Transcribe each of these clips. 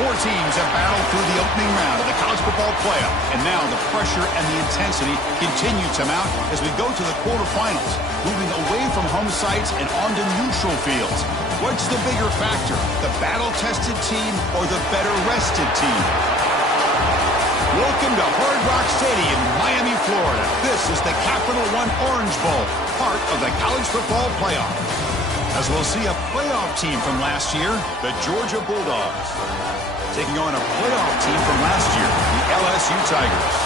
Four teams have battled through the opening round of the college football playoff, and now the pressure and the intensity continue to mount as we go to the quarterfinals, moving away from home sites and onto neutral fields. What's the bigger factor, the battle-tested team or the better-rested team? Welcome to Hard Rock Stadium, Miami, Florida. This is the Capital One Orange Bowl, part of the college football playoff. As we'll see a playoff team from last year, the Georgia Bulldogs, taking on a playoff team from last year, the LSU Tigers.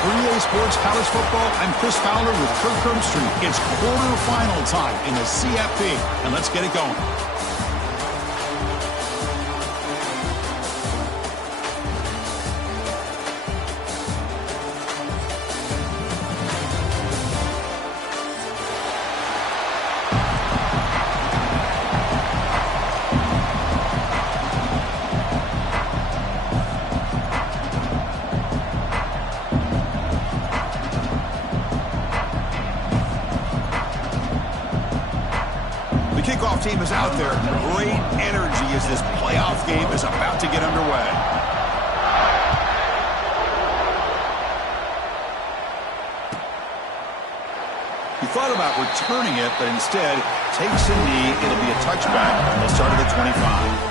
For EA Sports College Football, I'm Chris Fowler with Kirk Herbstreit. It's quarterfinal time in the CFP, and let's get it going. Kickoff team is out there. Great energy as this playoff game is about to get underway. He thought about returning it, but instead takes a knee. It'll be a touchback, and they'll start at the 25.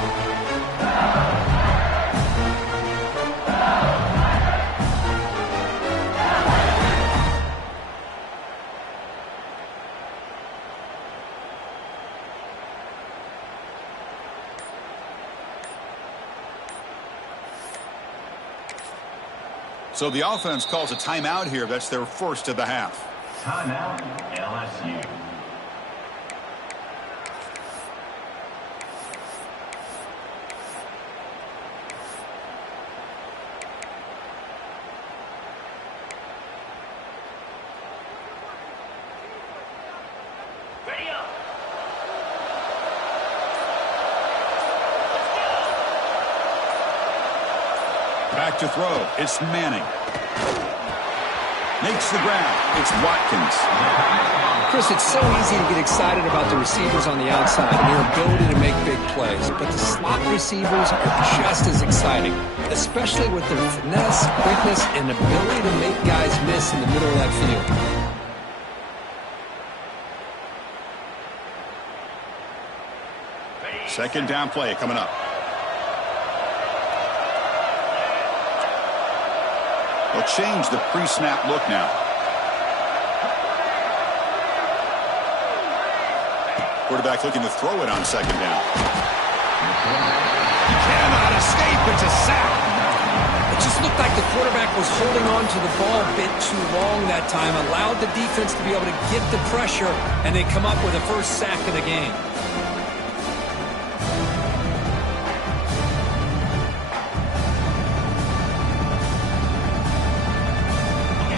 So the offense calls a timeout here. That's their first of the half. Timeout, LSU. Back to throw. It's Manning. Makes the grab. It's Watkins. Chris, it's so easy to get excited about the receivers on the outside and their ability to make big plays. But the slot receivers are just as exciting, especially with their finesse, quickness, and ability to make guys miss in the middle of that field. Second down play coming up. They'll change the pre-snap look now. Quarterback looking to throw it on second down. He cannot escape. It's a sack. It just looked like the quarterback was holding on to the ball a bit too long that time, allowed the defense to be able to get the pressure, and they come up with a first sack of the game.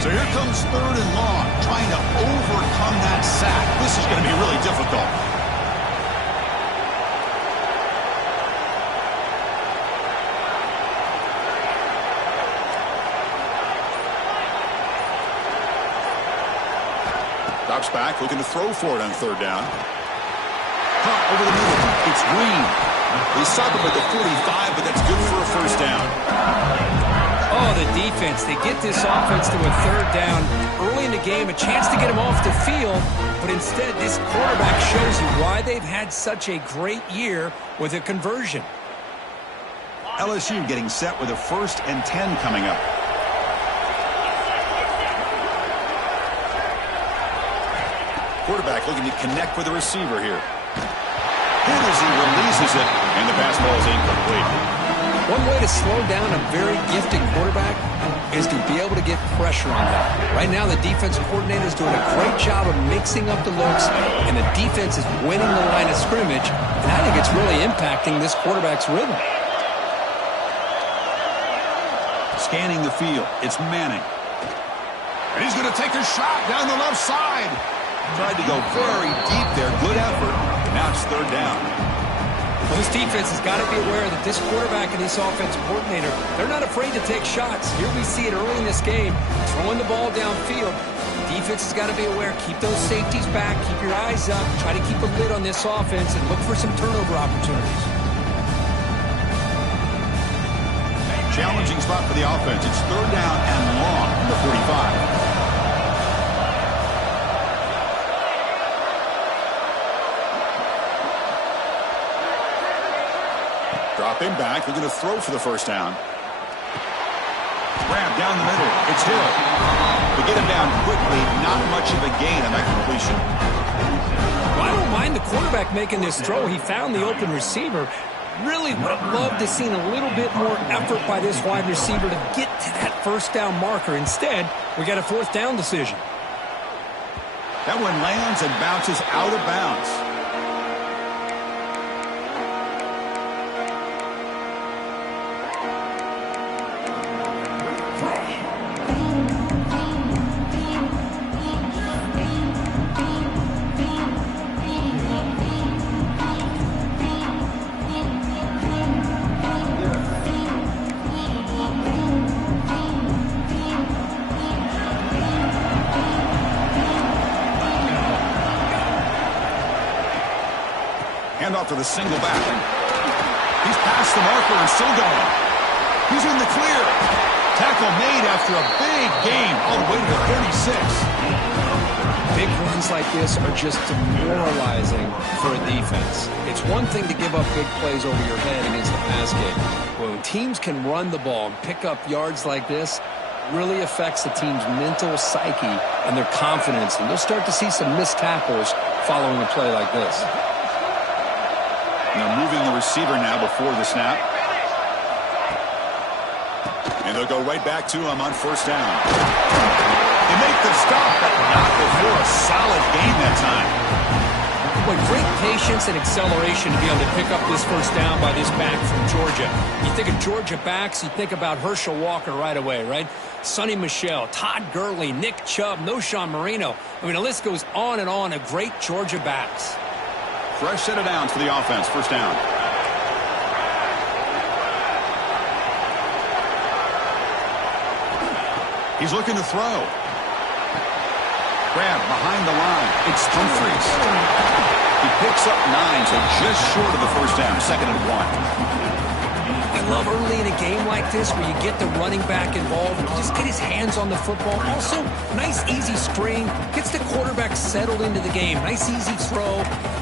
So here comes third and long, trying to overcome that sack. This is going to be really difficult. Drops back, looking to throw for it on third down. Caught over the middle. It's Green. They stop him at the 45, but that's good for a first down. Oh, the defense. They get this offense to a third down early in the game, a chance to get him off the field, but instead this quarterback shows you why they've had such a great year with a conversion. LSU getting set with a 1st and 10 coming up. Quarterback looking to connect with the receiver here. Hit as he releases it, and the pass ball is incomplete. One way to slow down a very gifted quarterback is to be able to get pressure on them. Right now, the defense coordinator is doing a great job of mixing up the looks, and the defense is winning the line of scrimmage, and I think it's really impacting this quarterback's rhythm. Scanning the field, it's Manning. And he's going to take a shot down the left side. Tried to go very deep there. Good effort. Now it's third down. Well, this defense has got to be aware that this quarterback and this offensive coordinator, they're not afraid to take shots. Here we see it early in this game, throwing the ball downfield. Defense has got to be aware. Keep those safeties back. Keep your eyes up. Try to keep a lid on this offense and look for some turnover opportunities. challenging spot for the offense. It's third down and long from the 45. Dropping back. They're going to throw for the first down. Grab down the middle. It's Hill. To get him down quickly, not much of a gain on that completion. Well, I don't mind the quarterback making this throw. He found the open receiver. Really would have loved to see a little bit more effort by this wide receiver to get to that first down marker. Instead, we got a fourth down decision. That one lands and bounces out of bounds. Handoff to the single back. He's past the marker and still going. He's in the clear. Tackle made after a big gain all the way to the 36. Big runs like this are just demoralizing for a defense. It's one thing to give up big plays over your head against the pass game. When teams can run the ball and pick up yards like this, really affects the team's mental psyche and their confidence. And you'll start to see some missed tackles following a play like this. Now moving the receiver now before the snap. And they'll go right back to him on first down. They make the stop, but not before a solid gain that time. Boy, great patience and acceleration to be able to pick up this first down by this back from Georgia. You think of Georgia backs, you think about Herschel Walker right away, right? Sonny Michel, Todd Gurley, Nick Chubb, Noshawn Marino. I mean, the list goes on and on of great Georgia backs. Fresh set of downs for the offense. First down. He's looking to throw. Grab behind the line. It's Humphries. He picks up 9, so just short of the first down. Second and 1. I love early in a game like this where you get the running back involved and just get his hands on the football. Also, nice easy screen. Gets the quarterback settled into the game. Nice easy throw.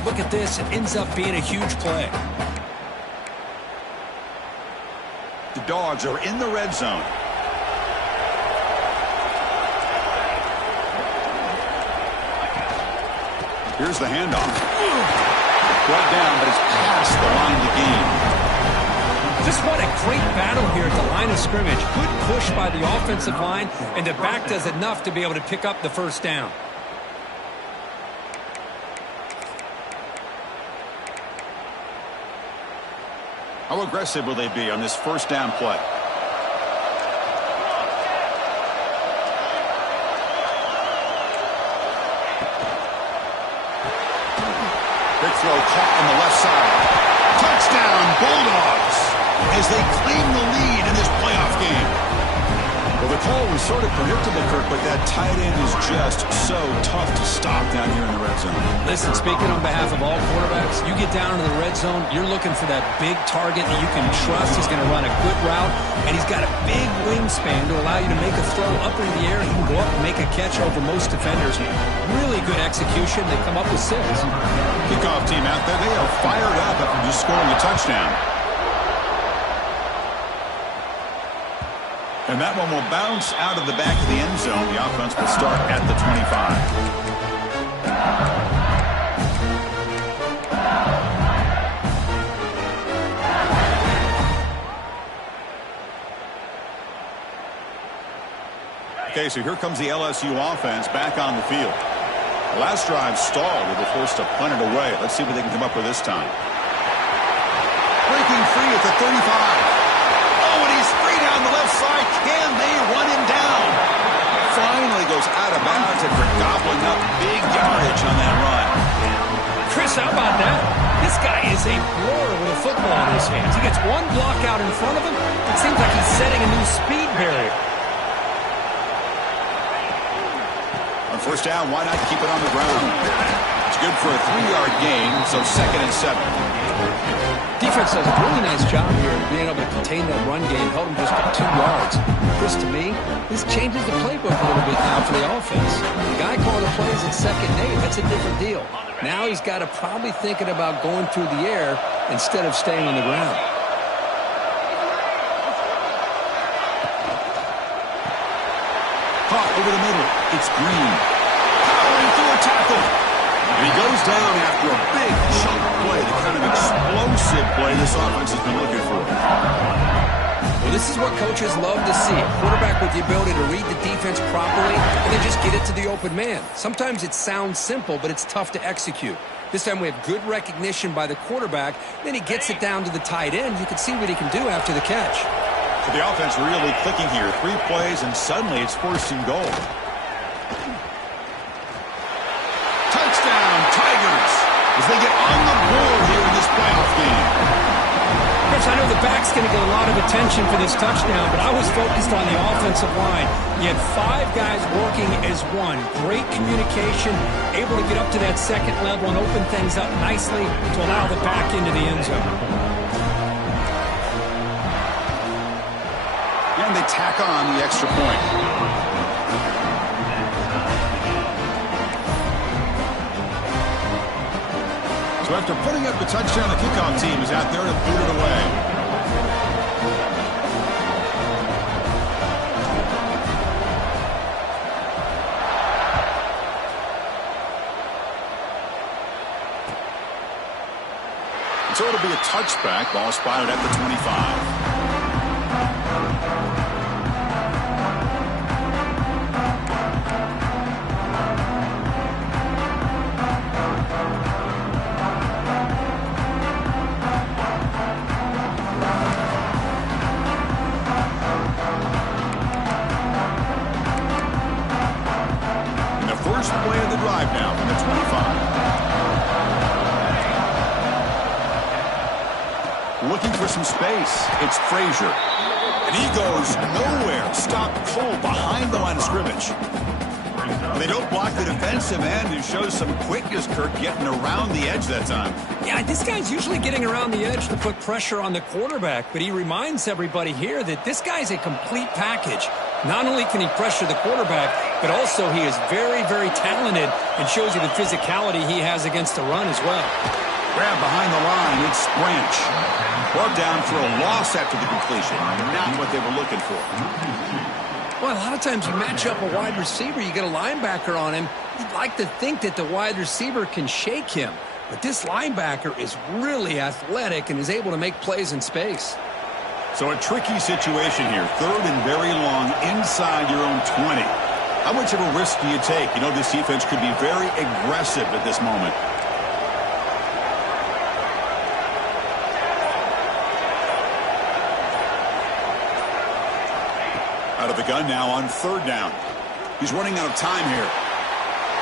Look at this. It ends up being a huge play. The Dogs are in the red zone. Here's the handoff. Brought down, but it's past the line of the game. Just what a great battle here at the line of scrimmage. Good push by the offensive line, and the back does enough to be able to pick up the first down. How aggressive will they be on this first down play? Big throw caught on the left side. Touchdown, Bulldogs, as they claim the lead in this playoff game. Well, the call was sort of predictable, Kirk, but that tight end is just so tough to stop down here in the red zone. Listen, speaking on behalf of all quarterbacks, you get down into the red zone, you're looking for that big target that you can trust. He's going to run a good route, and he's got a big wingspan to allow you to make a throw up in the air. He can go up and make a catch over most defenders. Really good execution. They come up with 6. Kickoff team out there, they are fired up after just scoring a touchdown. And that one will bounce out of the back of the end zone. The offense will start at the 25. Okay, so here comes the LSU offense back on the field. The last drive stalled. They were forced to punt it away. Let's see what they can come up with this time. Breaking free at the 35. Oh, and he's free down the left side. Can they run him down? Finally goes out of bounds after gobbling up big yardage on that run. Chris, how about that? This guy is a blower with a football in his hands. He gets one block out in front of him. It seems like he's setting a new speed barrier. On first down, why not keep it on the ground? It's good for a 3-yard gain, so 2nd and 7. defense does a really nice job here of being able to contain that run game, held him just for 2 yards. Chris, to me, this changes the playbook a little bit now for the offense. The guy calling the plays at 2nd and 8, that's a different deal. Now he's got to probably thinking about going through the air instead of staying on the ground. Caught over the middle. It's Green. Powering through a tackle. And he goes down after a big chunk play, the kind of explosive play this offense has been looking for. Well, this is what coaches love to see. A quarterback with the ability to read the defense properly and then just get it to the open man. Sometimes it sounds simple, but it's tough to execute. This time we have good recognition by the quarterback. Then he gets it down to the tight end. You can see what he can do after the catch. So the offense really clicking here. 3 plays, and suddenly it's 1st and goal. Touchdown, Tigers, as they get on the board here in this playoff game. Chris, I know the back's going to get a lot of attention for this touchdown, but I was focused on the offensive line. You had 5 guys working as one. Great communication, able to get up to that 2nd level and open things up nicely to allow the back into the end zone. And they tack on the extra point. So after putting up the touchdown, the kickoff team is out there to boot it away. So it'll be a touchback. Ball spotted at the 25. First play of the drive now from the 25. Looking for some space. It's Frazier. And he goes nowhere. Stopped cold behind the line of scrimmage. They don't block the defensive end and shows some quickness, Kirk, getting around the edge that time. Yeah, this guy's usually getting around the edge to put pressure on the quarterback, but he reminds everybody here that this guy's a complete package. Not only can he pressure the quarterback, but also he is very, very talented and shows you the physicality he has against the run as well. Grab behind the line, it's Branch. Brought down for a loss after the completion. Not what they were looking for. Well, a lot of times you match up a wide receiver, you get a linebacker on him. You'd like to think that the wide receiver can shake him. But this linebacker is really athletic and is able to make plays in space. So a tricky situation here. 3rd and very long inside your own 20. How much of a risk do you take? You know, this defense could be very aggressive at this moment. Out of the gun now on 3rd down. He's running out of time here.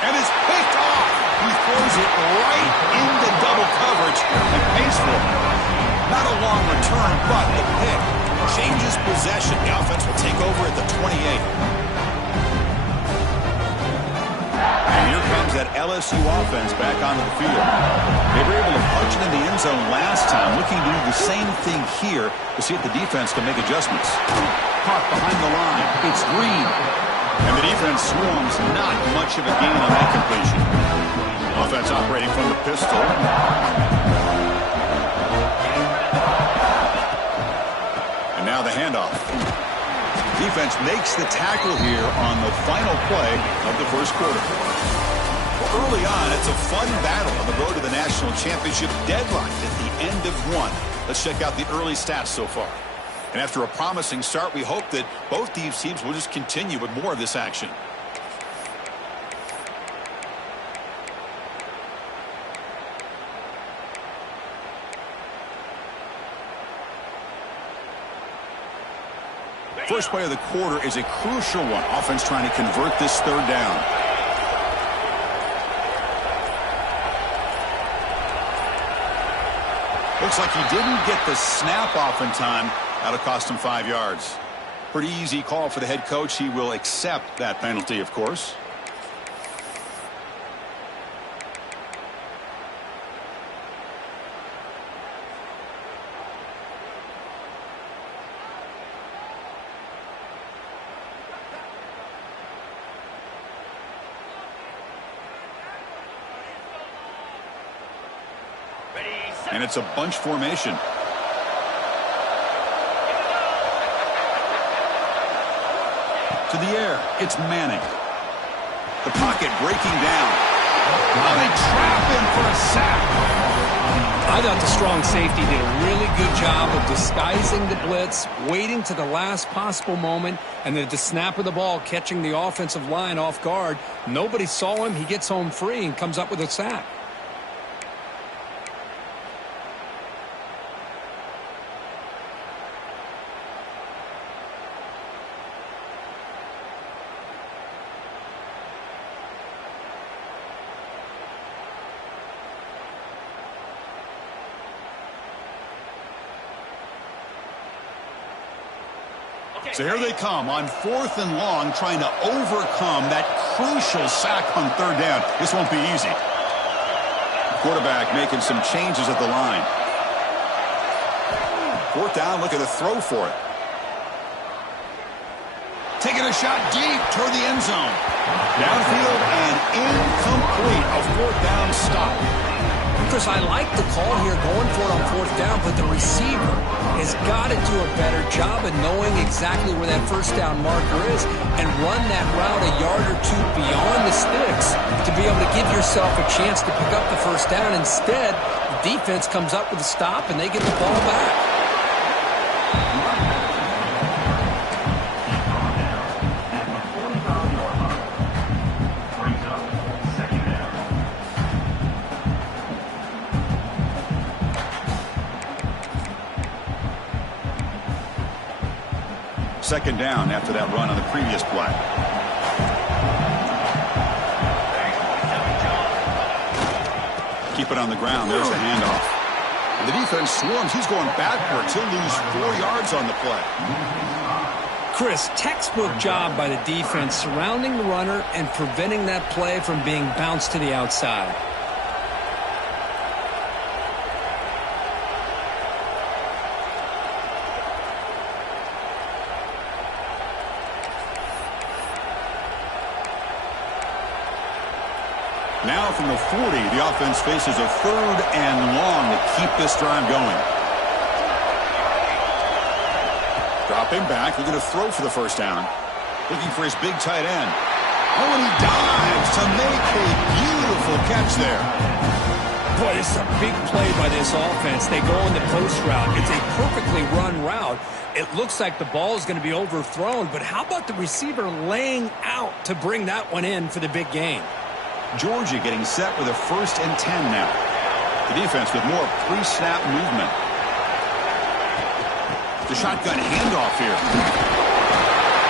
And it's picked off. He throws it right into double coverage and pays for it. Not a long return, but the pick changes possession. The offense will take over at the 28. And here comes that LSU offense back onto the field. They were able to punch it in the end zone last time, looking to do the same thing here to see if the defense can make adjustments. Caught behind the line. It's Green. And the defense swarms. Not much of a gain on that completion. Offense operating from the pistol. And now the handoff. Defense makes the tackle here on the final play of the first quarter. Well, early on, it's a fun battle on the road to the national championship, deadlocked at the end of 1. Let's check out the early stats so far. And after a promising start, we hope that both these teams will just continue with more of this action. First play of the quarter is a crucial one. Offense trying to convert this 3rd down. Looks like he didn't get the snap off in time. That'll cost him 5 yards. Pretty easy call for the head coach. He will accept that penalty, of course. And it's a bunch formation. To the air, it's Manning. The pocket breaking down. Oh, they trap him for a sack. I thought the strong safety did a really good job of disguising the blitz, waiting to the last possible moment, and then at the snap of the ball, catching the offensive line off guard. Nobody saw him. He gets home free and comes up with a sack. So here they come on 4th and long, trying to overcome that crucial sack on 3rd down. This won't be easy. Quarterback making some changes at the line. 4th down, look at the throw for it. Taking a shot deep toward the end zone. Downfield and incomplete. A 4th down stop. Chris, I like the call here going for it on 4th down, but the receiver has got to do a better job of knowing exactly where that 1st down marker is and run that route a yard or two beyond the sticks to be able to give yourself a chance to pick up the 1st down. Instead, the defense comes up with a stop and they get the ball back. Second down after that run on the previous play. Keep it on the ground. There's the handoff. And the defense swarms. He's going backwards. He'll lose 4 yards on the play. Chris, textbook job by the defense surrounding the runner and preventing that play from being bounced to the outside. Now from the 40, the offense faces a 3rd and long to keep this drive going. Dropping back, looking to throw for the 1st down. Looking for his big tight end. Oh, and he dives to make a beautiful catch there. Boy, this is a big play by this offense. They go on the post route. It's a perfectly run route. It looks like the ball is going to be overthrown, but how about the receiver laying out to bring that one in for the big gain? Georgia getting set with a 1st and 10 now. The defense with more pre-snap movement. The shotgun handoff here.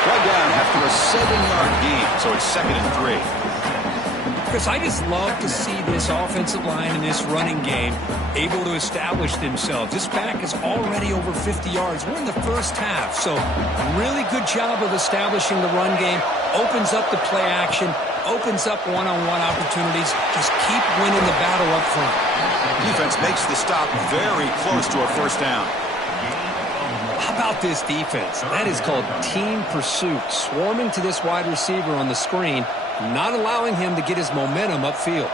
Brought down after a 7-yard gain, so it's 2nd and 3. Chris, I just love to see this offensive line and this running game able to establish themselves. This back is already over 50 yards. We're in the 1st half, so really good job of establishing the run game. Opens up the play action. Opens up one-on-one opportunities. Just keep winning the battle up front. Defense makes the stop very close to a 1st down. How about this defense? That is called team pursuit. Swarming to this wide receiver on the screen, not allowing him to get his momentum upfield.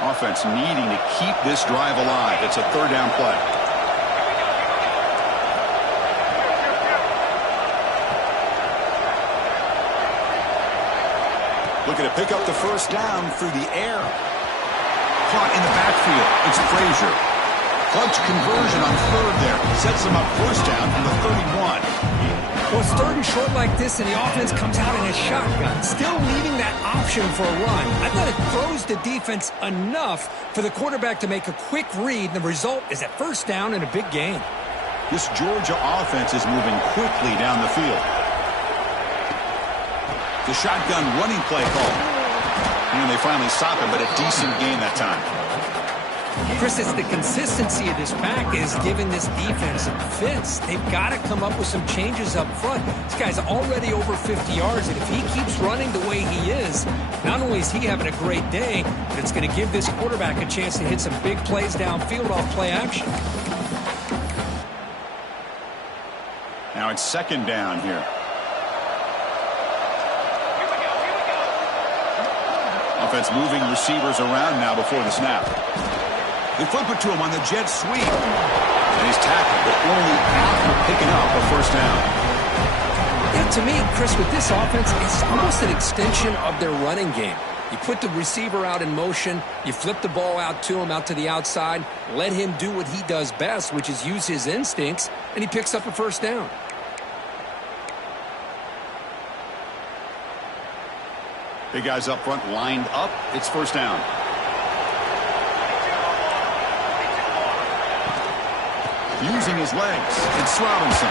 Offense needing to keep this drive alive. It's a 3rd down play. Looking to pick up the 1st down through the air. Caught in the backfield. It's Frazier. Clutch conversion on 3rd there. Sets him up 1st down from the 31. Well, it's 3rd and short like this, and the offense comes out in a shotgun, still leaving that option for a run. I thought it throws the defense enough for the quarterback to make a quick read, and the result is a 1st down and a big gain. This Georgia offense is moving quickly down the field. The shotgun running play call. And they finally stop him, but a decent gain that time. Chris, it's the consistency of this pack is giving this defense some fits. They've got to come up with some changes up front. This guy's already over 50 yards, and if he keeps running the way he is, this. Not only is he having a great day, but it's going to give this quarterback a chance to hit some big plays downfield off play action. Now it's second down here. Offense moving receivers around now before the snap. They flip it to him on the jet sweep. And he's tackled, but only after picking up a first down. Yeah, to me, Chris, with this offense, it's almost an extension of their running game. You put the receiver out in motion, you flip the ball out to him, out to the outside, let him do what he does best, which is use his instincts, and he picks up a first down. Big guys up front lined up. It's first down. Using his legs, it's Robinson.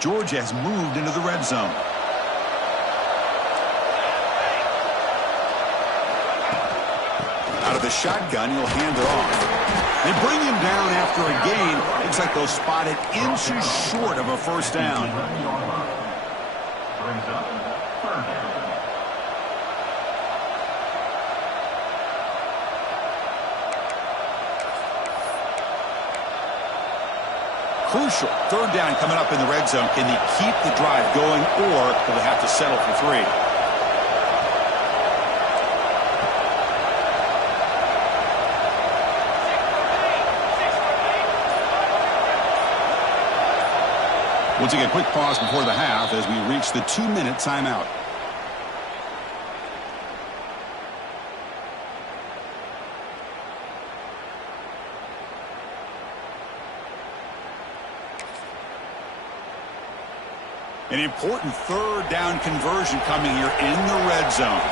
Georgia has moved into the red zone. Out of the shotgun, he'll hand it off. They bring him down after a gain. Looks like they'll spot it inches short of a first down. Crucial. Third down coming up in the red zone. Can they keep the drive going, or will they have to settle for 3? We'll take a quick pause before the half as we reach the 2-minute timeout. An important third down conversion coming here in the red zone.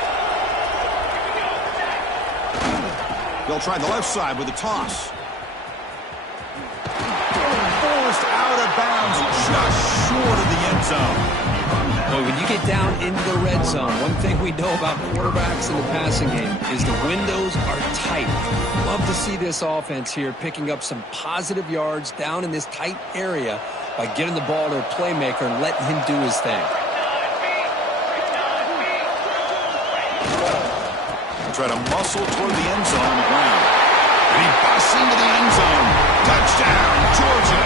They'll try the left side with a toss. Forced out of bounds just short of the end zone. Boy, when you get down into the red zone, one thing we know about quarterbacks in the passing game is the windows are tight. Love to see this offense here picking up some positive yards down in this tight area by getting the ball to a playmaker and letting him do his thing. Try to muscle toward the end zone on the ground. And he busts into the end zone. Touchdown, Georgia.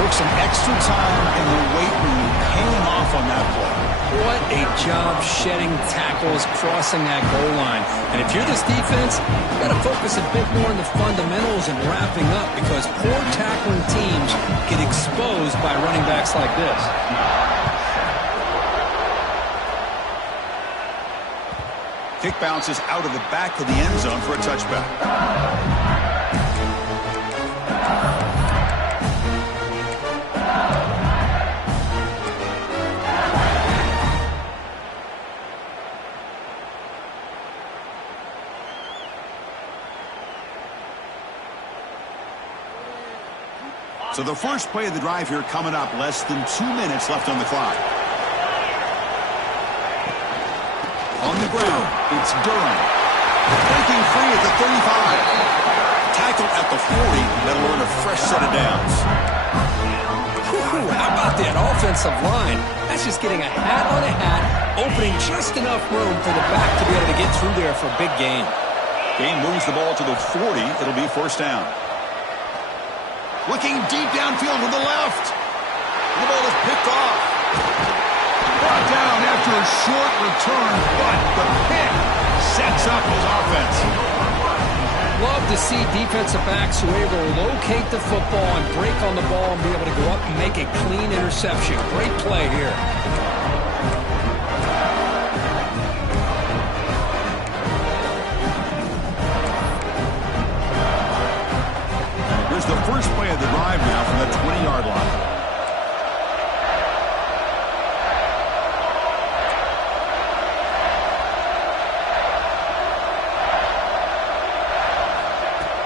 Took some extra time in the weight room paying off on that play. What a job shedding tackles, crossing that goal line. And if you're this defense, you've got to focus a bit more on the fundamentals and wrapping up, because poor tackling teams get exposed by running backs like this. Kick bounces out of the back of the end zone for a touchback. So the first play of the drive here coming up, less than 2 minutes left on the clock. On the ground, it's Durham. Breaking free at the 35. Tackled at the 40. That'll earn a fresh set of downs. How about that offensive line? That's just getting a hat on a hat, opening just enough room for the back to be able to get through there for a big gain. Gain moves the ball to the 40. It'll be first down. Looking deep downfield with the left. The ball is picked off. Brought down after a short return, but the pick sets up his offense. Love to see defensive backs who are able to locate the football and break on the ball and be able to go up and make a clean interception. Great play here. Here's the first play of the drive now from the 20-yard line.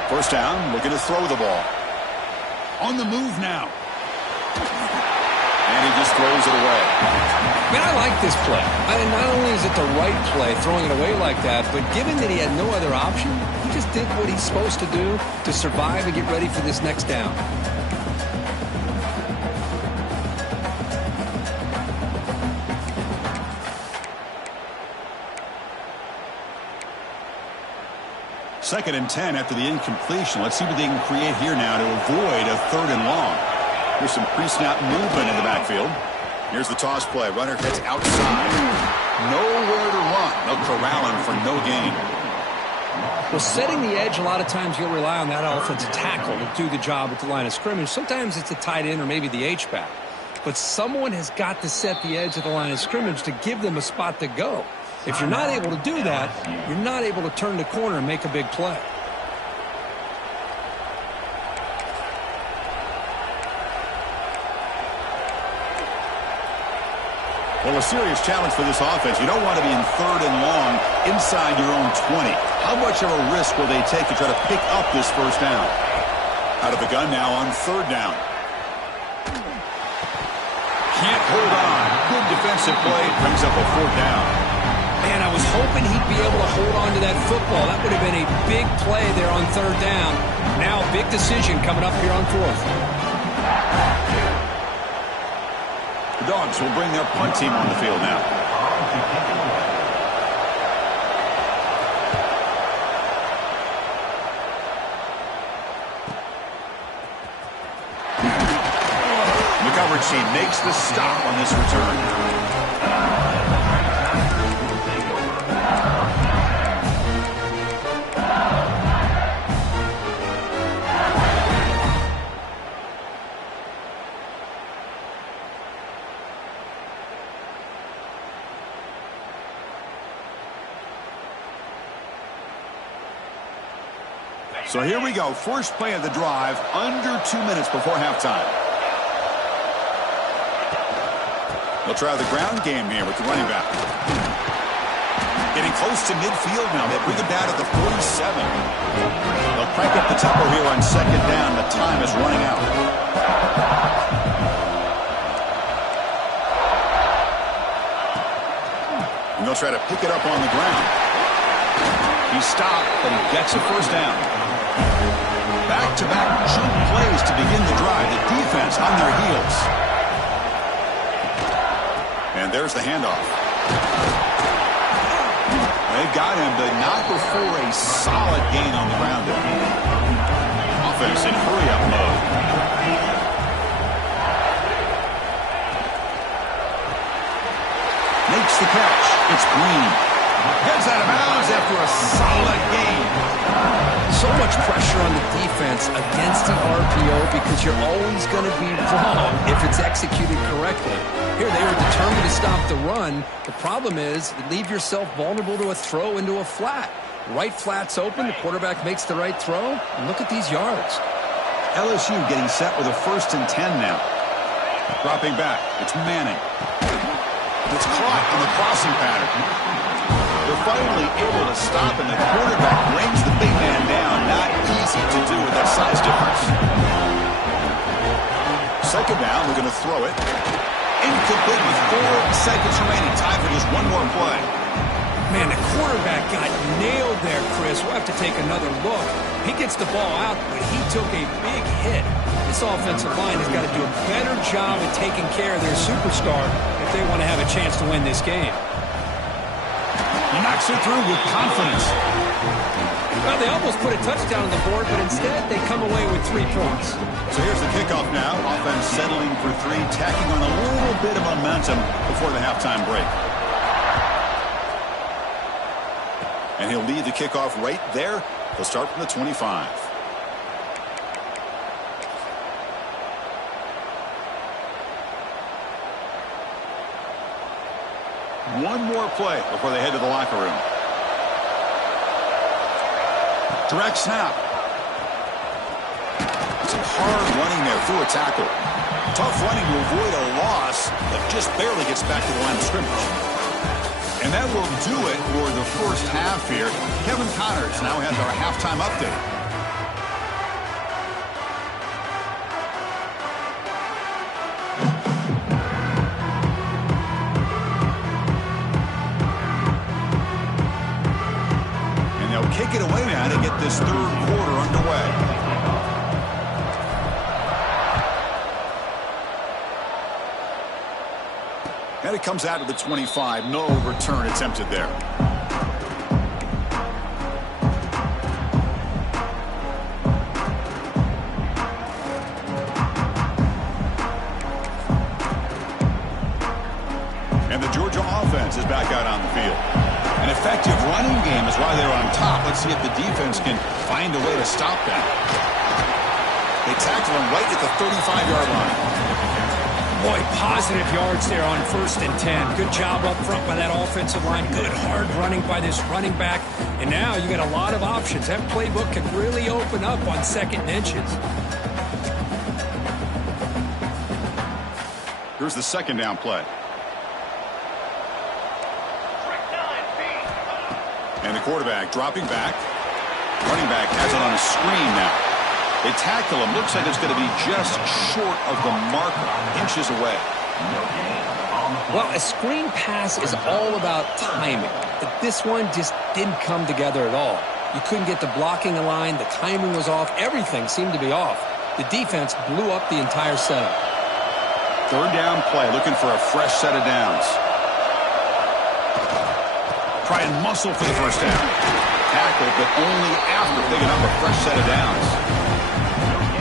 First down, looking to throw the ball. On the move now. And he just throws it away. Man, I like this play. I mean, not only is it the right play, throwing it away like that, but given that he had no other option, he just did what he's supposed to do to survive and get ready for this next down. Second and 10 after the incompletion. Let's see what they can create here now to avoid a 3rd and long. Here's some pre-snap movement in the backfield. Here's the toss play. Runner heads outside. Nowhere to run. They'll corral him for no gain. Well, setting the edge, a lot of times you'll rely on that offensive tackle to do the job at the line of scrimmage. Sometimes it's a tight end or maybe the H-back. But someone has got to set the edge of the line of scrimmage to give them a spot to go. If you're not able to do that, you're not able to turn the corner and make a big play. Well, a serious challenge for this offense. You don't want to be in 3rd and long inside your own 20. How much of a risk will they take to try to pick up this 1st down? Out of the gun now on 3rd down. Can't hold on. Good defensive play. Brings up a 4th down. Man, I was hoping he'd be able to hold on to that football. That would have been a big play there on 3rd down. Now, big decision coming up here on 4th. The Dogs will bring their punt team on the field now. The coverage team makes the stop on this return. So here we go. First play of the drive, under 2 minutes before halftime. They'll try the ground game here with the running back. Getting close to midfield now. They bring it down at the 47. They'll crank up the tempo here on 2nd down. The time is running out. And they'll try to pick it up on the ground. He stopped, but he gets a 1st down. Back-to-back jump plays to begin the drive. The defense on their heels. And there's the handoff. They've got him, but not before a solid gain on the ground there. Offense in hurry-up mode. Makes the catch. It's Green. Heads out of bounds after a solid gain. So much pressure on the defense against the RPO because you're always going to be wrong if it's executed correctly. Here they were determined to stop the run. The problem is you leave yourself vulnerable to a throw into a flat. Right flat's open. The quarterback makes the right throw. And look at these yards. LSU getting set with a 1st and 10 now. Dropping back. It's Manning. It's caught in the crossing pattern. They're finally able to stop, and the quarterback brings the big man down. Not easy to do with that size difference. 2nd down, we're going to throw it. Incomplete with 4 seconds remaining. Time for just one more play. Man, the quarterback got nailed there, Chris. We'll have to take another look. He gets the ball out, but he took a big hit. This offensive line has got to do a better job of taking care of their superstar if they want to have a chance to win this game. He knocks it through with confidence. Well, they almost put a touchdown on the board, but instead they come away with 3 points. So here's the kickoff now. Offense settling for 3, tacking on a little bit of momentum before the halftime break. And he'll lead the kickoff right there. They'll start from the 25. One more play before they head to the locker room. Direct snap. Some hard running there through a tackle. Tough running to avoid a loss, but just barely gets back to the line of scrimmage. And that will do it for the first half here. Kevin Connors now has our halftime update. take it away now to get this third quarter underway. And it comes out to the 25. No return attempted there. And the Georgia offense is back out on the field. An effective running game is why they're on top. Let's see if the defense can find a way to stop that. They tackle him right at the 35-yard line. Boy, positive yards there on 1st and 10. Good job up front by that offensive line. Good hard running by this running back. And now you got a lot of options. That playbook can really open up on 2nd and inches. Here's the 2nd down play. And the quarterback dropping back. Running back has it on a screen now. They tackle him. Looks like it's going to be just short of the marker, inches away. Well, a screen pass is all about timing. But this one just didn't come together at all. You couldn't get the blocking line. The timing was off. Everything seemed to be off. The defense blew up the entire setup. 3rd down play, looking for a fresh set of downs. Try and muscle for the 1st down. Tackled, but only after picking up a fresh set of downs.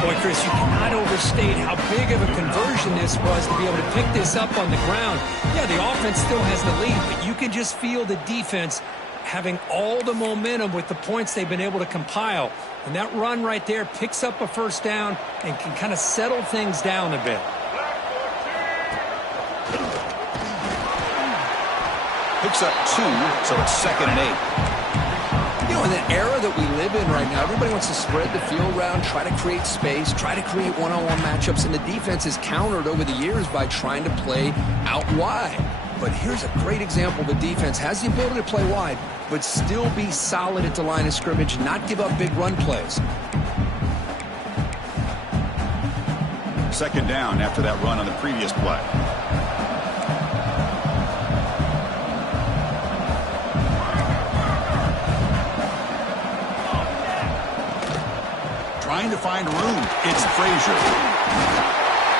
Boy, Chris, you cannot overstate how big of a conversion this was to be able to pick this up on the ground. Yeah, the offense still has the lead, but you can just feel the defense having all the momentum with the points they've been able to compile. And that run right there picks up a 1st down and can kind of settle things down a bit. Picks up 2, so it's 2nd and 8. You know, in the era that we live in right now, everybody wants to spread the field around, try to create space, try to create one-on-one matchups, and the defense is countered over the years by trying to play out wide. But here's a great example. The defense has the ability to play wide, but still be solid at the line of scrimmage, not give up big run plays. 2nd down after that run on the previous play. Trying to find room. It's Frazier.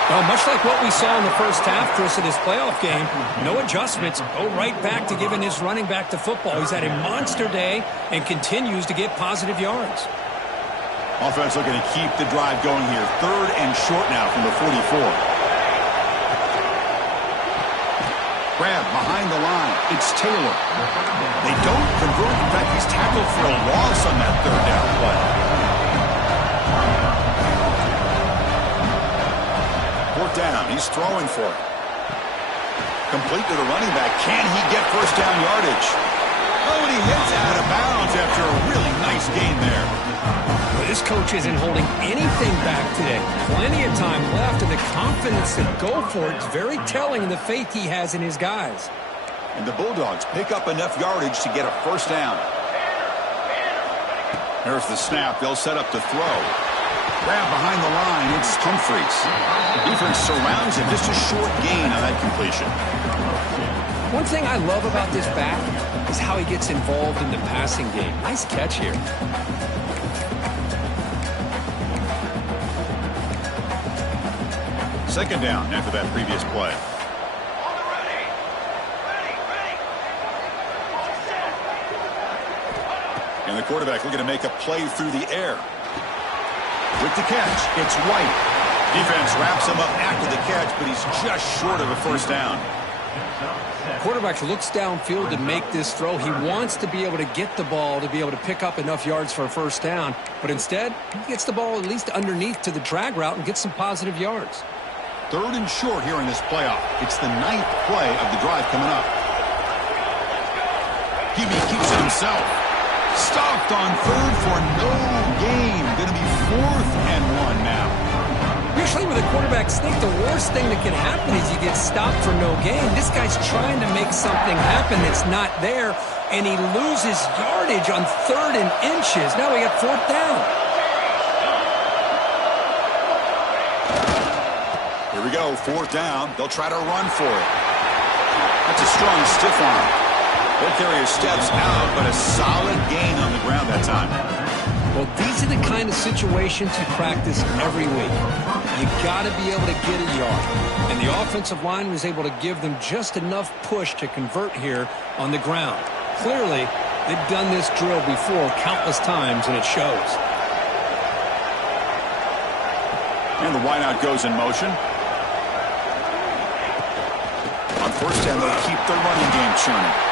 Well, much like what we saw in the 1st half, Chris, of this playoff game, no adjustments. Go right back to giving his running back the football. He's had a monster day and continues to get positive yards. Offense looking to keep the drive going here. 3rd and short now from the 44. Grab behind the line. It's Taylor. They don't convert. In fact, he's tackled for a loss on that 3rd down play. 4th down. He's throwing for it. Complete to the running back. Can he get 1st down yardage? Oh, and he hits out of bounds after a really nice gain there. Well, this coach isn't holding anything back today. Plenty of time left, and the confidence to go for it is very telling, the faith he has in his guys. And the Bulldogs pick up enough yardage to get a 1st down. There's the snap. They'll set up to throw. Grab behind the line. It's Humphreys. The defense surrounds him. Just a short gain on that completion. One thing I love about this back is how he gets involved in the passing game. Nice catch here. Second down after that previous play. And the quarterback looking to make a play through the air. With the catch, it's White. Defense wraps him up after the catch, but he's just short of a 1st down. Quarterback looks downfield to make this throw. He wants to be able to get the ball to be able to pick up enough yards for a 1st down, but instead, he gets the ball at least underneath to the drag route and gets some positive yards. 3rd and short here in this playoff. It's the 9th play of the drive coming up. Gibby keeps it himself. Stopped on 3rd for no gain. Going to be 4th and 1 now. Usually with a quarterback sneak, the worst thing that can happen is you get stopped for no gain. This guy's trying to make something happen that's not there, and he loses yardage on 3rd and inches. Now we got 4th down. Here we go, 4th down. They'll try to run for it. That's a strong stiff arm. Ball carrier steps out, but a solid gain on the ground that time. Well, these are the kind of situations you practice every week. You got to be able to get a yard. And the offensive line was able to give them just enough push to convert here on the ground. Clearly, they've done this drill before countless times, and it shows. And the wideout goes in motion. On first down, they'll keep the running game churning.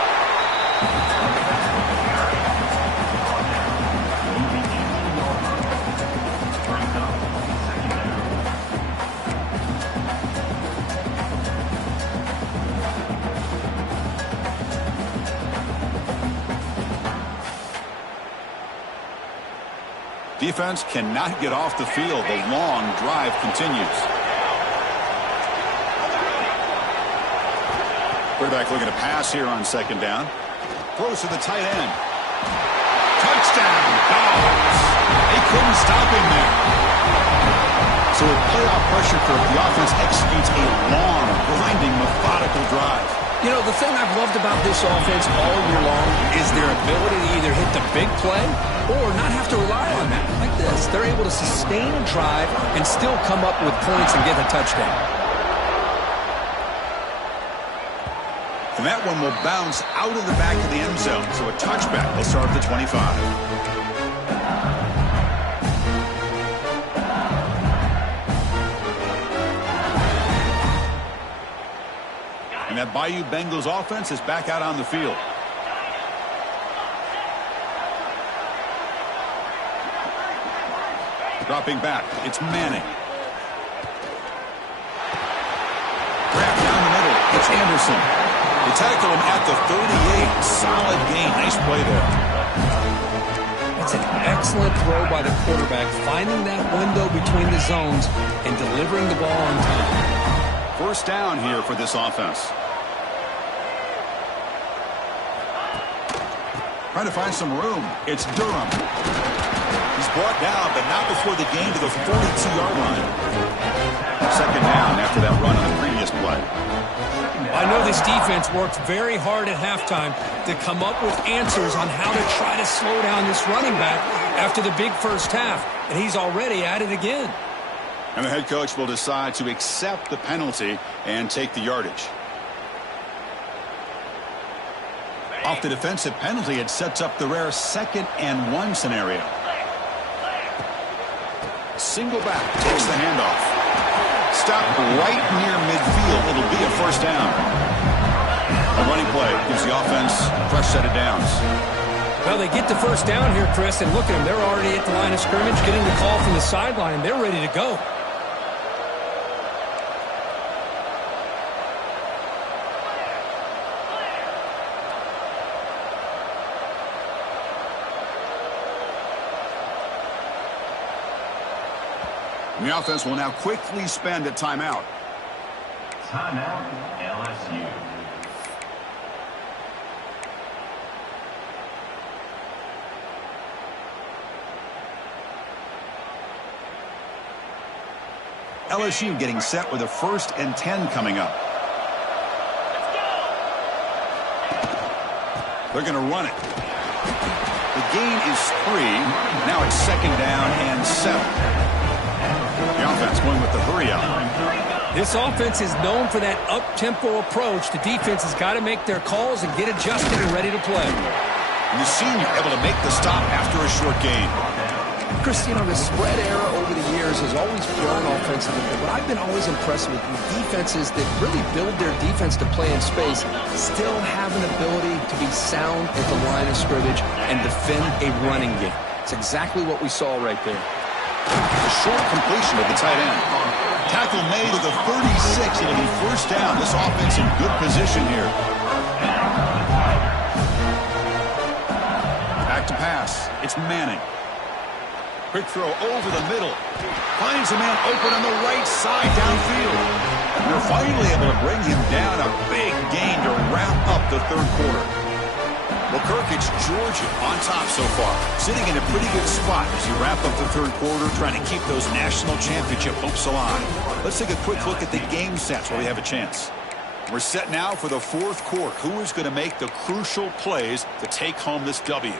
Defense cannot get off the field. The long drive continues. Quarterback looking to pass here on second down. Throws to the tight end. Touchdown, Dogs. They couldn't stop him there. So with playoff pressure, the offense executes a long, grinding, methodical drive. You know, the thing I've loved about this offense all year long is their ability to either hit the big play or not have to rely on that. Like this, they're able to sustain a drive and still come up with points and get the touchdown. And that one will bounce out of the back of the end zone. So a touchback will start at the 25. And that Bayou Bengals offense is back out on the field. Dropping back, it's Manning. Wrapped down the middle, it's Anderson. They tackle him at the 38. Solid gain, nice play there. That's an excellent throw by the quarterback, finding that window between the zones and delivering the ball on time. First down here for this offense. Trying to find some room. It's Durham. He's brought down, but not before the gain to the 42-yard line. Second down after that run on the previous play. I know this defense worked very hard at halftime to come up with answers on how to try to slow down this running back after the big first half, and he's already at it again. And the head coach will decide to accept the penalty and take the yardage. Off the defensive penalty, it sets up the rare 2nd and 1 scenario. Single back, takes the handoff. Stop right near midfield. It'll be a first down. A running play gives the offense a fresh set of downs. Well, they get the first down here, Chris, and look at them. They're already at the line of scrimmage, getting the call from the sideline. They're ready to go. And the offense will now quickly spend a timeout. Timeout, LSU. LSU getting set with a 1st and 10 coming up. They're going to run it. The gain is 3. Now it's 2nd down and 7. The offense going with the hurry up. This offense is known for that up-tempo approach. The defense has got to make their calls and get adjusted and ready to play. And the senior able to make the stop after a short gain. Chris, you know, the spread era over the years has always grown offensively, but I've been always impressed with defenses that really build their defense to play in space, still have an ability to be sound at the line of scrimmage and defend a running game. It's exactly what we saw right there. A short completion of the tight end. Tackle made at the 36. It'll be first down. This offense in good position here. Back to pass. It's Manning. Quick throw over the middle. Finds a man open on the right side downfield. They're finally able to bring him down. A big gain to wrap up the third quarter. Well, Kirk, it's Georgia on top so far, sitting in a pretty good spot as you wrap up the third quarter, trying to keep those national championship hopes alive. Let's take a quick look at the game sets where we have a chance. We're set now for the fourth quarter. Who is going to make the crucial plays to take home this W?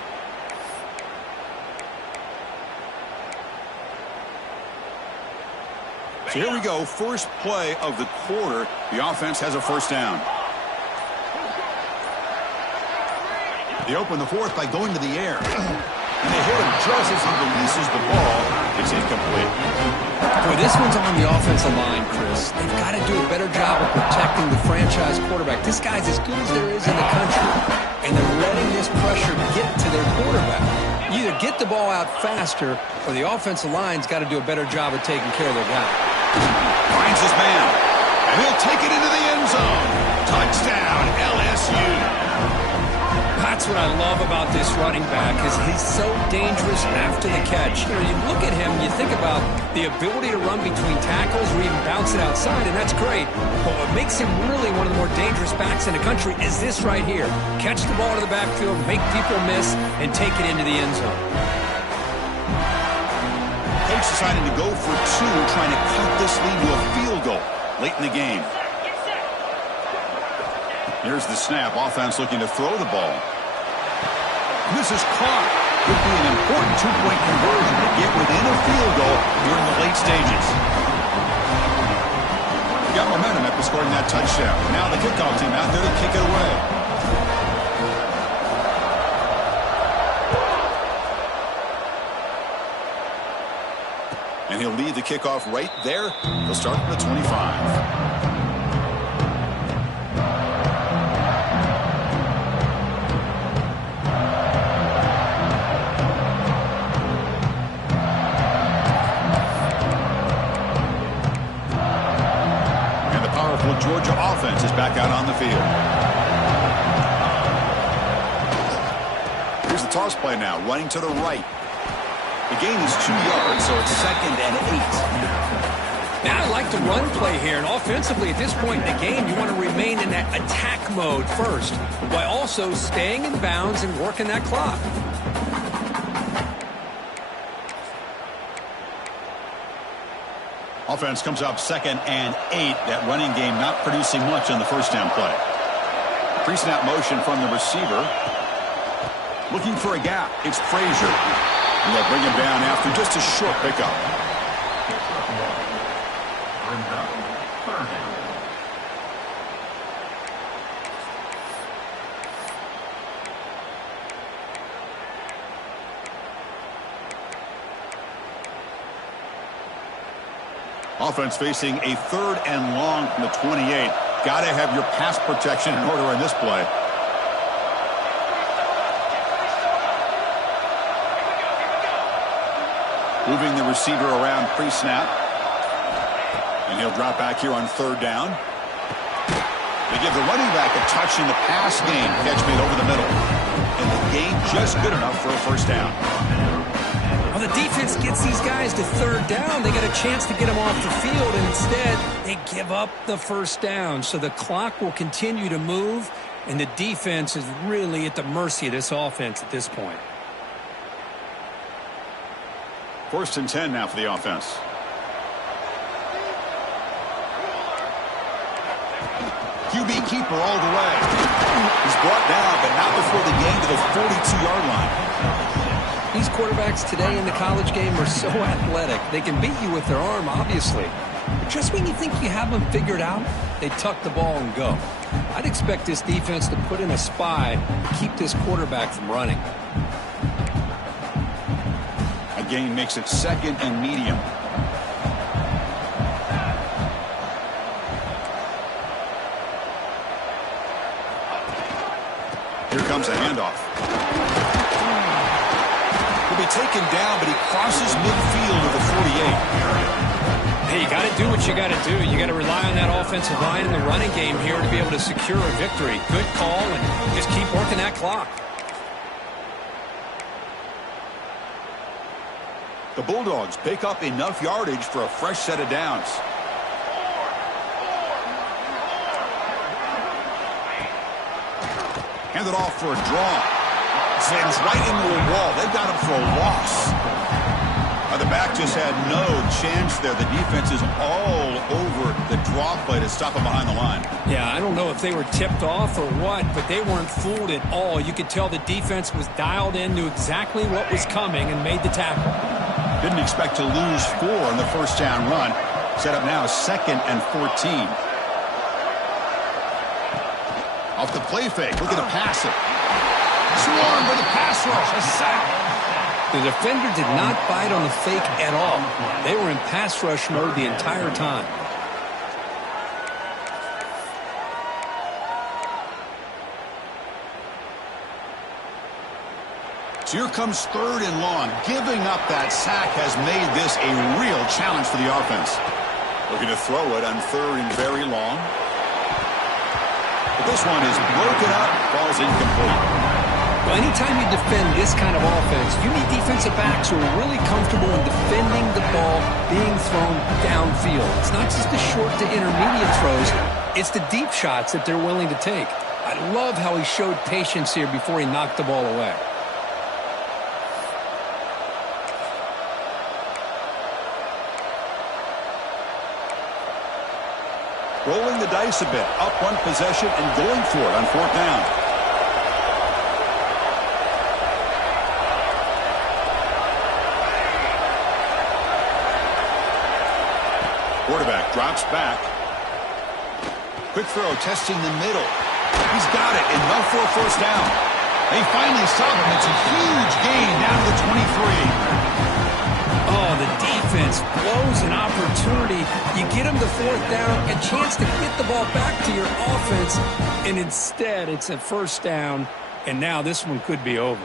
So here we go. First play of the quarter. The offense has a first down. They open the fourth by going to the air. And they hit him just as he releases the ball. It's incomplete. Boy, this one's on the offensive line, Chris. They've got to do a better job of protecting the franchise quarterback. This guy's as good as there is in the country. And they're letting this pressure get to their quarterback. You either get the ball out faster or the offensive line's got to do a better job of taking care of their guy. Finds his man. And he'll take it into the end zone. Touchdown, LSU. That's what I love about this running back is he's so dangerous after the catch. You know, you look at him, you think about the ability to run between tackles or even bounce it outside, and that's great. But what makes him really one of the more dangerous backs in the country is this right here. Catch the ball to the backfield, make people miss, and take it into the end zone. Coach decided to go for two, trying to cut this lead to a field goal late in the game. Here's the snap. Offense looking to throw the ball. This is caught. Could be an important two-point conversion to get within a field goal during the late stages. Got momentum after scoring that touchdown. Now the kickoff team out there to kick it away. And he'll lead the kickoff right there. He'll start from the 25. Georgia offense is back out on the field. Here's the toss play now, running to the right. The gain is 2 yards, so it's 2nd and 8. Now I like the run play here, and offensively at this point in the game, you want to remain in that attack mode first, while also staying in bounds and working that clock. Offense comes up 2nd and 8. That running game not producing much on the first down play. Pre-snap motion from the receiver. Looking for a gap. It's Frazier. And they'll bring him down after just a short pickup. Offense facing a 3rd and long from the 28. Got to have your pass protection in order in this play. Moving the receiver around pre-snap. And he'll drop back here on 3rd down. They give the running back a touch in the pass game. Catch made over the middle. And the gain just good enough for a first down. Well, the defense gets these guys to 3rd down. They got a chance to get them off the field, and instead they give up the first down. So the clock will continue to move, and the defense is really at the mercy of this offense at this point. 1st and 10 now for the offense. QB keeper all the way. He's brought down, but not before the gain to the 42-yard line. These quarterbacks today in the college game are so athletic. They can beat you with their arm, obviously. But just when you think you have them figured out, they tuck the ball and go. I'd expect this defense to put in a spy to keep this quarterback from running. A gain makes it 2nd and medium. Here comes a handoff. Be taken down, but he crosses midfield to the 48. Hey, you got to do what you got to do. You got to rely on that offensive line in the running game here to be able to secure a victory. Good call, and just keep working that clock. The Bulldogs pick up enough yardage for a fresh set of downs. Hand it off for a draw. Sends right into a wall. They've got him for a loss. The back just had no chance there. The defense is all over the draw tip-off play to stop him behind the line. Yeah, I don't know if they were tipped off or what, but they weren't fooled at all. You could tell the defense was dialed in, knew exactly what was coming, and made the tackle. Didn't expect to lose 4 on the first down run. Set up now 2nd and 14. Off the play fake, looking to pass it. Swarmed by the pass rush, a sack. The defender did not bite on the fake at all. They were in pass rush mode the entire time. So here comes 3rd and long. Giving up that sack has made this a real challenge for the offense. Looking to throw it on 3rd and very long. But this one is broken up, falls incomplete. Well, anytime you defend this kind of offense, you need defensive backs who are really comfortable in defending the ball being thrown downfield. It's not just the short to intermediate throws, it's the deep shots that they're willing to take. I love how he showed patience here before he knocked the ball away. Rolling the dice a bit, up one possession and going for it on 4th down. Quarterback drops back. Quick throw, testing the middle. He's got it, enough for a first down. They finally stop him. It's a huge gain down to the 23. Oh, the defense blows an opportunity. You get them the 4th down, a chance to get the ball back to your offense, and instead it's a first down, and now this one could be over.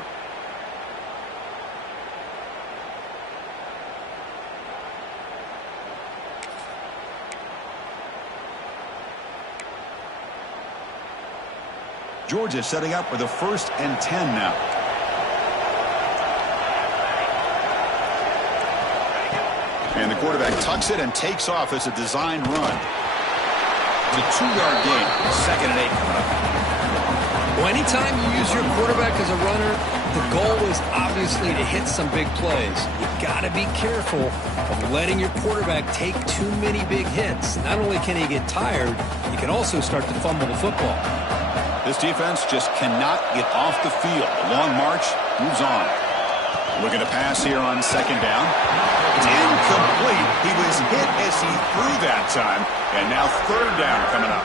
Georgia setting up for the 1st and 10 now. And the quarterback tucks it and takes off as a design run. It's a 2-yard gain. 2nd and 8 coming up. Well, anytime you use your quarterback as a runner, the goal is obviously to hit some big plays. You got to be careful of letting your quarterback take too many big hits. Not only can he get tired, he can also start to fumble the football. This defense just cannot get off the field. The long march moves on. Looking to pass here on 2nd down. It's incomplete. He was hit as he threw that time. And now 3rd down coming up.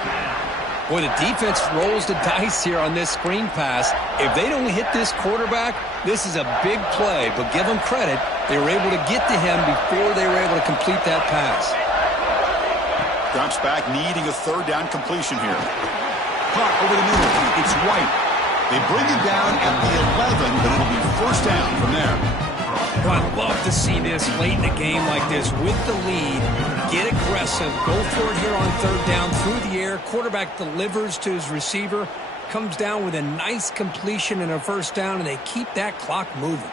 Boy, the defense rolls the dice here on this screen pass. If they don't hit this quarterback, this is a big play. But give them credit. They were able to get to him before they were able to complete that pass. Drops back, needing a 3rd down completion here. Caught over the middle. It's White. They bring him down at the 11, but it'll be first down from there. Well, I'd love to see this late in a game like this with the lead. Get aggressive. Go for it here on 3rd down through the air. Quarterback delivers to his receiver. Comes down with a nice completion and a first down, and they keep that clock moving.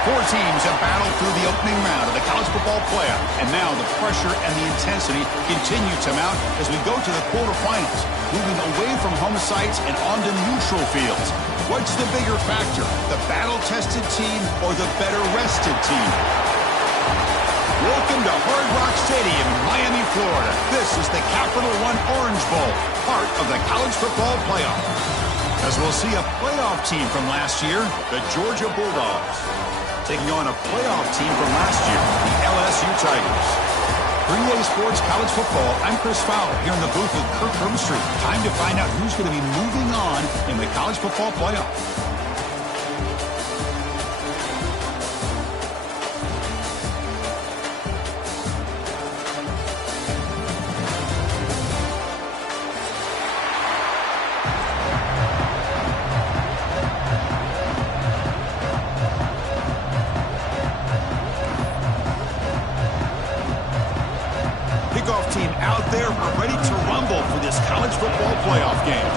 Four teams have battled through the opening round of the college football playoff, and now the pressure and the intensity continue to mount as we go to the quarterfinals, moving away from home sites and onto neutral fields. What's the bigger factor, the battle-tested team or the better-rested team? Welcome to Hard Rock Stadium in Miami, Florida. This is the Capital One Orange Bowl, part of the college football playoff. As we'll see a playoff team from last year, the Georgia Bulldogs, taking on a playoff team from last year, the LSU Tigers. For EA Sports College Football, I'm Chris Fowler here in the booth with Kirk Herbstreit. Time to find out who's going to be moving on in the college football playoff. Team out there ready to rumble for this college football playoff game.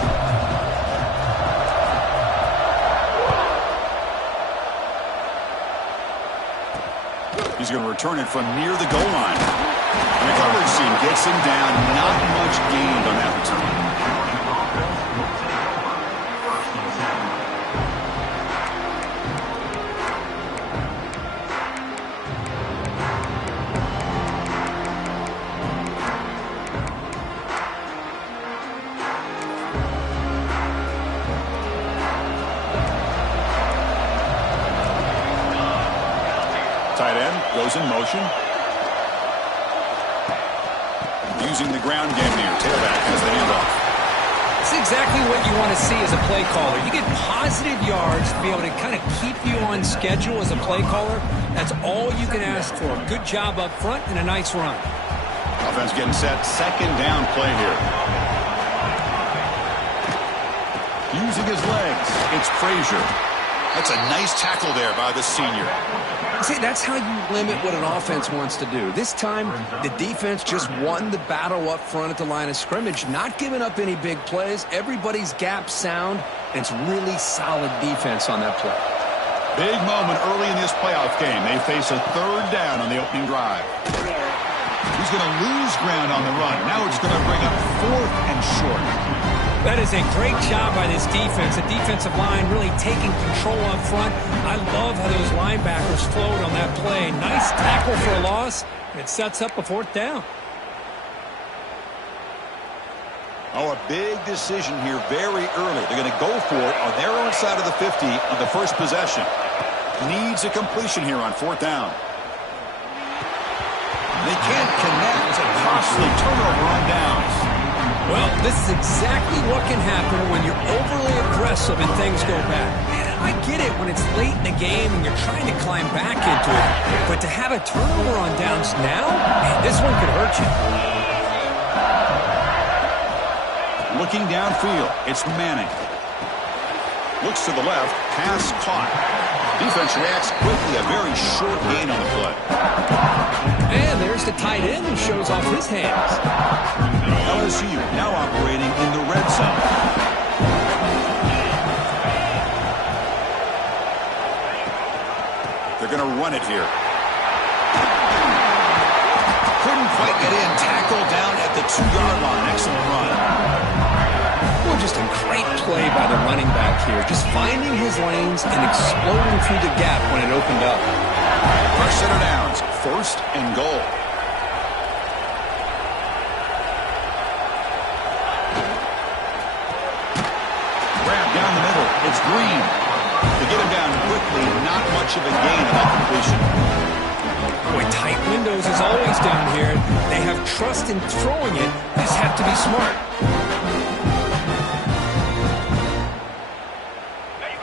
He's going to return it from near the goal line. And the coverage team gets him down. Not much gained on that return. Tight end goes in motion. Using the ground game here. Tailback has the handoff. It's exactly what you want to see as a play caller. You get positive yards to be able to kind of keep you on schedule as a play caller. That's all you can ask for. Good job up front and a nice run. Offense getting set. Second down play here. Using his legs. It's Frazier. That's a nice tackle there by the senior. See, that's how you limit what an offense wants to do. This time, the defense just won the battle up front at the line of scrimmage, not giving up any big plays. Everybody's gap sound, and it's really solid defense on that play. Big moment early in this playoff game. They face a third down on the opening drive. He's going to lose ground on the run. Now it's going to bring up 4th and short. That is a great job by this defense. The defensive line really taking control up front. I love how those linebackers flowed on that play. Nice tackle for a loss. It sets up a 4th down. Oh, a big decision here very early. They're going to go for it on their own side of the 50 on the first possession. Needs a completion here on 4th down. They can't connect. A costly turnover on downs. Well, this is exactly what can happen when you're overly aggressive and things go bad. And I get it when it's late in the game and you're trying to climb back into it. But to have a turnover on downs now, man, this one could hurt you. Looking downfield, it's Manning. Looks to the left, pass caught. Defense reacts quickly, a very short gain on the play. And there's the tight end who shows off his hands. LSU now operating in the red zone. They're going to run it here. Couldn't quite get in. Tackle down at the 2-yard line. Excellent run. Well, just a great play by the running back here. Just finding his lanes and exploding through the gap when it opened up. First center downs. 1st and goal. Grab down the middle. It's Green. To get him down quickly, not much of a gain in that completion. Boy, tight windows is always down here. They have trust in throwing it. They just have to be smart.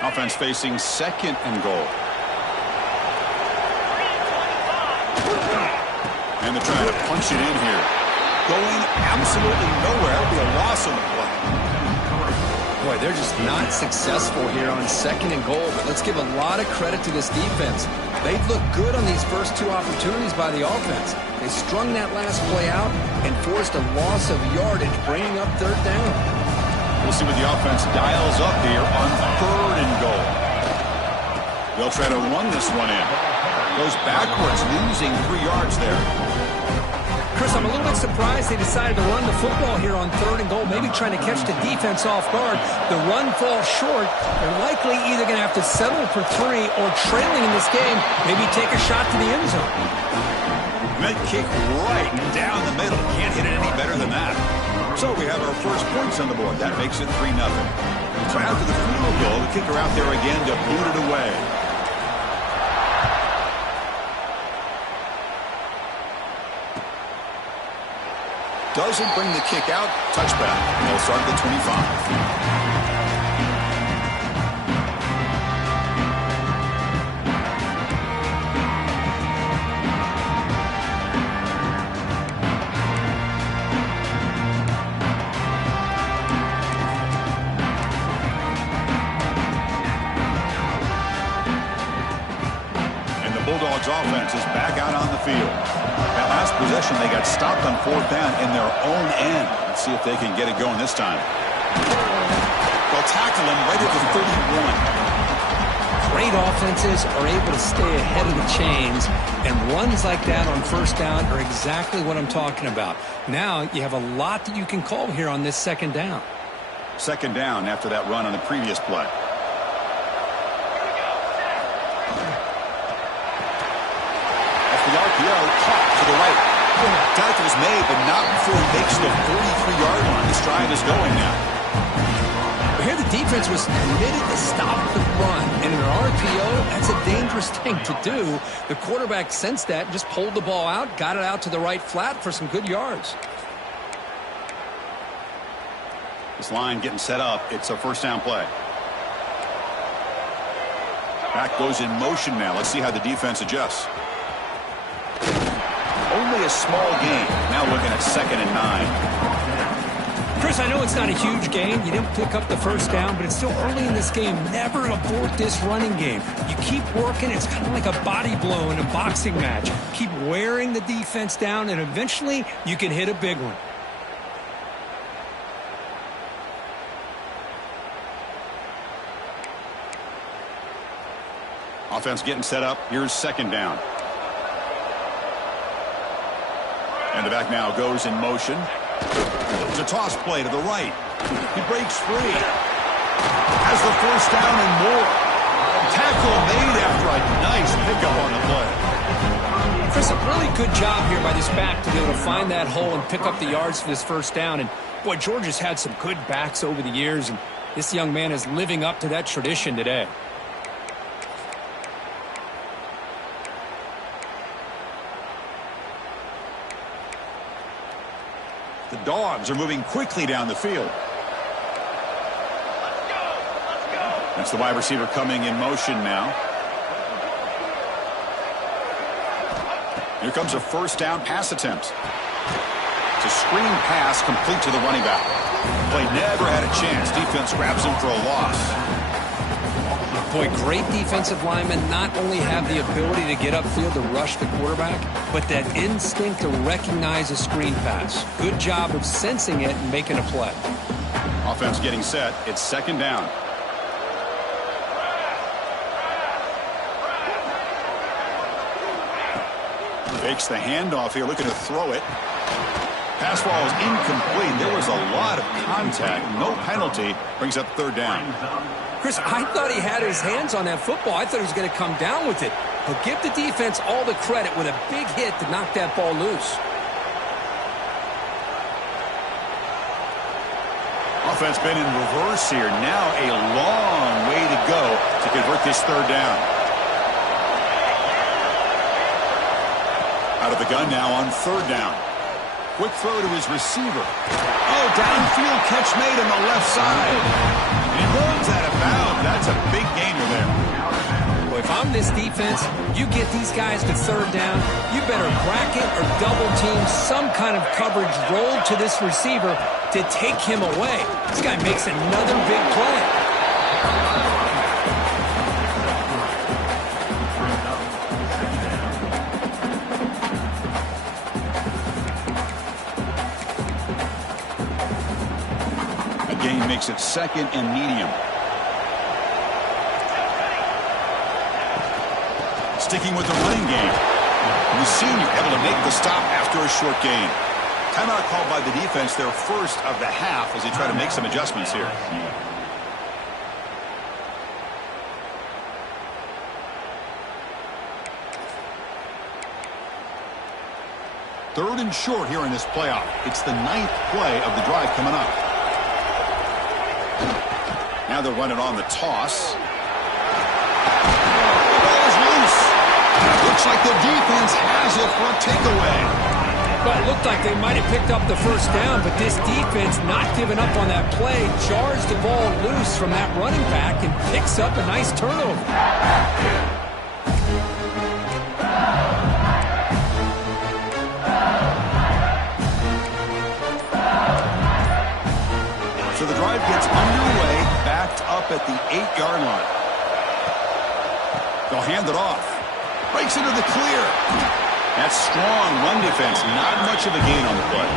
Offense facing 2nd and goal. And they're trying to punch it in here. Going absolutely nowhere. That'll be a loss on the play. Boy, they're just not successful here on 2nd and goal, but let's give a lot of credit to this defense. They've looked good on these first 2 opportunities by the offense. They strung that last play out and forced a loss of yardage, bringing up 3rd down. We'll see what the offense dials up here on 3rd and goal. They'll try to run this one in. Goes backwards, losing 3 yards there. Chris, I'm a little bit surprised they decided to run the football here on 3rd and goal, maybe trying to catch the defense off guard. The run falls short. They're likely either going to have to settle for 3 or trailing in this game, maybe take a shot to the end zone. Mid kick right down the middle. Can't hit it any better than that. So we have our first points on the board. That makes it 3-0. So after the field goal, the kicker out there again to boot it away. Doesn't bring the kick out. Touchback. They'll start at the 25. Bulldogs offense is back out on the field. That last possession, they got stopped on 4th down in their own end. Let's see if they can get it going this time. They'll tackle him right at the 31. Great offenses are able to stay ahead of the chains, and runs like that on 1st down are exactly what I'm talking about. Now you have a lot that you can call here on this 2nd down. 2nd down after that run on the previous play. The RPO caught to the right. Tackle is made, but not before he makes the 43-yard line. This drive is going now. Here the defense was committed to stop the run. And in an RPO, that's a dangerous thing to do. The quarterback sensed that, just pulled the ball out, got it out to the right flat for some good yards. This line getting set up. It's a 1st down play. Back goes in motion now. Let's see how the defense adjusts. Only a small gain. Now looking at 2nd and 9. Chris, I know it's not a huge gain. You didn't pick up the 1st down, but it's still early in this game. Never abort this running game. You keep working. It's kind of like a body blow in a boxing match. Keep wearing the defense down, and eventually you can hit a big one. Offense getting set up. Here's 2nd down. And the back now goes in motion. It's a toss play to the right. He breaks free. Has the first down and more. Tackle made after a nice pickup on the play. Chris, a really good job here by this back to be able to find that hole and pick up the yards for this first down. And, boy, Georgia's had some good backs over the years, and this young man is living up to that tradition today. The Dogs are moving quickly down the field. That's the wide receiver coming in motion now. Here comes a first down pass attempt. It's a screen pass complete to the running back. Play never had a chance. Defense grabs him for a loss. Boy, great defensive linemen not only have the ability to get upfield to rush the quarterback, but that instinct to recognize a screen pass. Good job of sensing it and making a play. Offense getting set. It's second down. Fakes the handoff here, looking to throw it. Pass ball is incomplete. There was a lot of contact. No penalty. Brings up third down. Chris, I thought he had his hands on that football. I thought he was going to come down with it. But give the defense all the credit with a big hit to knock that ball loose. Offense been in reverse here. Now a long way to go to convert this third down. Out of the gun now on third down. Quick throw to his receiver. Oh, downfield catch made on the left side. And he runs out of bounds. That's a big gainer there. Well, if I'm this defense, you get these guys to third down, you better bracket or double team some kind of coverage roll to this receiver to take him away. This guy makes another big play. Gain makes it second and medium. Sticking with the running game. The senior able to make the stop after a short gain. Timeout called by the defense, their first of the half, as they try to make some adjustments here. Third and short here in this playoff. It's the 9th play of the drive coming up. Now they're running on the toss. The ball is loose. Looks like the defense has it for a takeaway. Well, it looked like they might have picked up the first down, but this defense not giving up on that play, jars the ball loose from that running back and picks up a nice turnover. So the drive gets underway, backed up at the 8-yard line. They'll hand it off. Breaks into the clear. That's strong run defense. Not much of a gain on the play.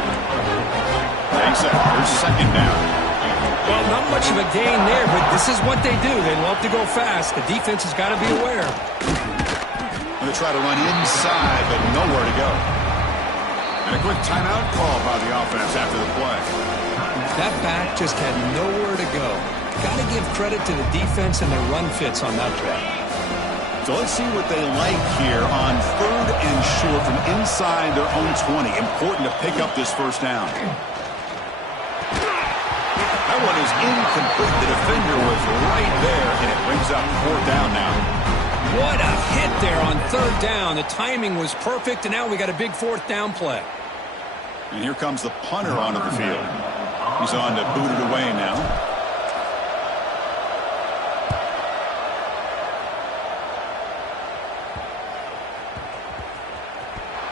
Thanks, there's second down. Well, not much of a gain there, but this is what they do. They love to go fast. The defense has got to be aware. They try to run inside, but nowhere to go. And a quick timeout call by the offense after the play. That back just had nowhere to go. Got to give credit to the defense and their run fits on that play. So let's see what they like here on third and short from inside their own 20. Important to pick up this first down. That one is incomplete. The defender was right there, and it brings up fourth down now. What a hit there on third down. The timing was perfect, and now we got a big fourth down play. And here comes the punter onto the field. He's on to boot it away now.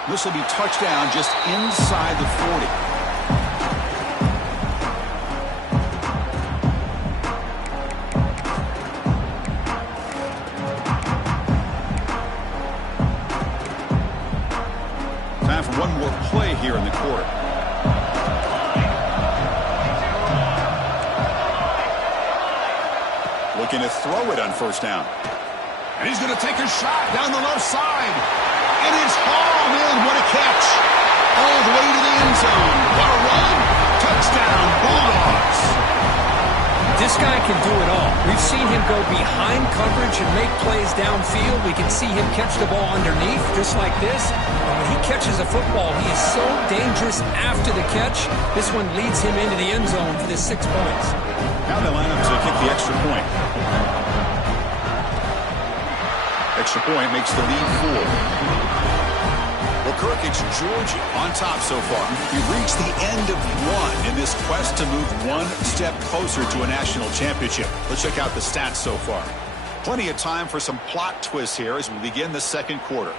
This will be touchdown just inside the 40. Time for one more play here in the quarter. Looking to throw it on first down. And he's going to take a shot down the left side. And it's hauled in. What a catch. All the way to the end zone. What a run. Touchdown, Bulldogs. This guy can do it all. We've seen him go behind coverage and make plays downfield. We can see him catch the ball underneath, just like this. And when he catches a football, he is so dangerous after the catch. This one leads him into the end zone for the 6 points. Now they line up to kick the extra point. Extra point makes the lead 4. Well, Kirk, it's Georgia on top so far. We've reached the end of one in this quest to move one step closer to a national championship. Let's check out the stats so far. Plenty of time for some plot twists here as we begin the second quarter.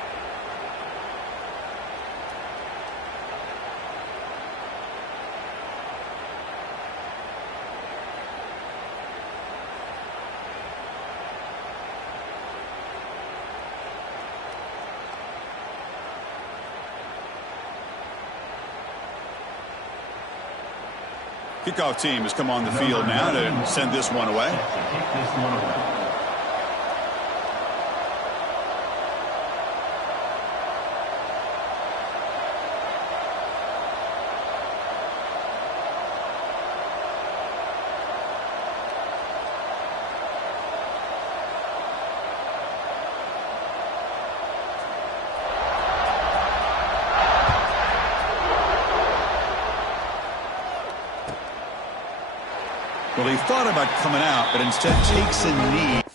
Kickoff team has come on the field now to send this one away. Well, he thought about coming out, but instead takes a knee.